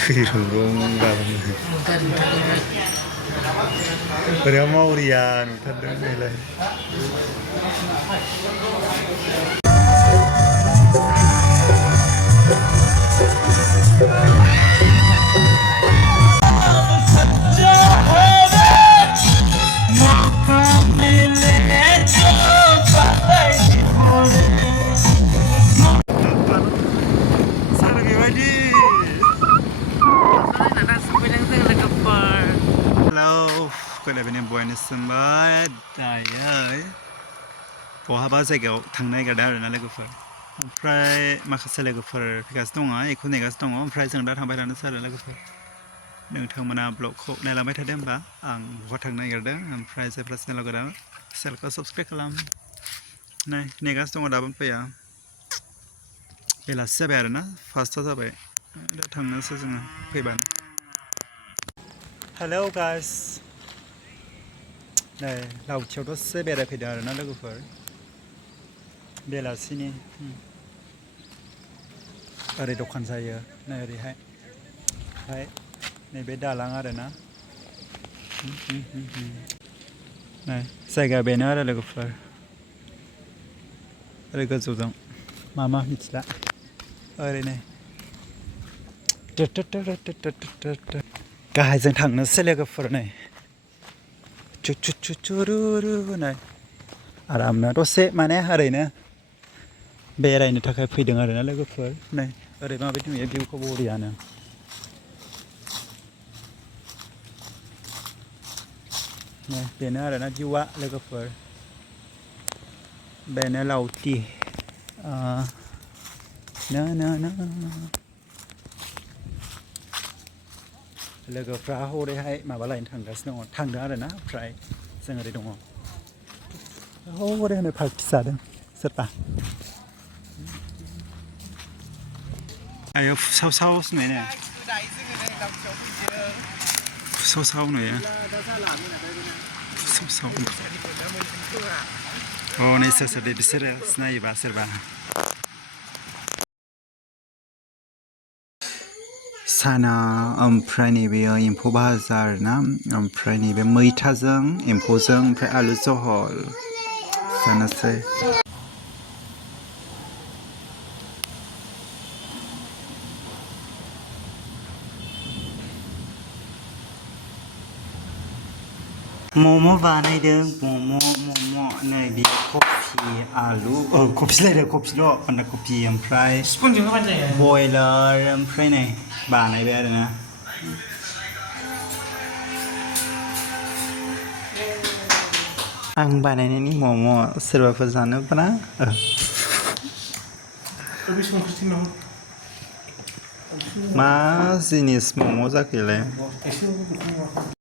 Hirung galang. Kaya mau rian, tanda nilai. Hello, có lẽ bên em buổi nay sớm bớt, đại ơi. Bỏ ba giờ kiểu thằng này cả đào rồi nó lấy cái phở. Phải mà khát sẽ lấy cái phở, cái stung á, cái này cái stung á, phải dừng đã thằng bay nó sẽ lấy cái phở. Đừng thằng mà nào block khổ này là mấy thằng đem ba, có thằng này cả đó, phải sẽ plus này là cái đó, sẽ có subscribe làm. Này cái stung ở đâu bên phải à? Bây giờ sẽ về rồi nè, fast thôi vậy. Thằng nó sẽ dừng phải bán. Hello guys. Này, lâu chiều đó sẽ về đây phải đợi nó lấy cái phở. Đây là xin đi. Ở đây độc hành dài giờ, này đi hay, hay, này bên Đà Lạt ở đây nè, này, Sài Gòn bên ở đây là cái phở, ở đây cái chỗ đó, mama Mwsa, ở đây này, cả hai dân thằng nó sẽ là cái phở này, chú này, làm nó sẽ mà nè, ở đây nè. Bây giờ này thằng phải đứng ở đây nó lấy cái phở này, ở đây mà bên chúng view có bồ đi à nè, này bên ở đây nó view lấy cái phở, bên này lâu tì, nó, lấy cái phở hồ đây hay mà bảo lại thằng cái nó thằng đó rồi nó phải xem ở đây đúng không? Hồ đây này phải xa đấy, rất là. Ayo sau này nè, sau này á, sau. Này sẽ để biết rồi, này va sẽ va. Sana oमफ्राय नैबे एम्फौ भाजा आरोना ओमफ्राय नैबे मैथाजों एम्फौजों ओमफ्राय आलु जहल जानोसै मम' बानायदों मम' नै बे कफि आलु कफिलायदों कफिल' बान्दा कफि ओमफ्राय स्पुनजों होबानो जायो बयलार ओमफ्राय नै बानायबाय आरोना आं बानायनायनि मम' सोरबाफोर जानोब्ला मा जिनिस मम' जाखोलाय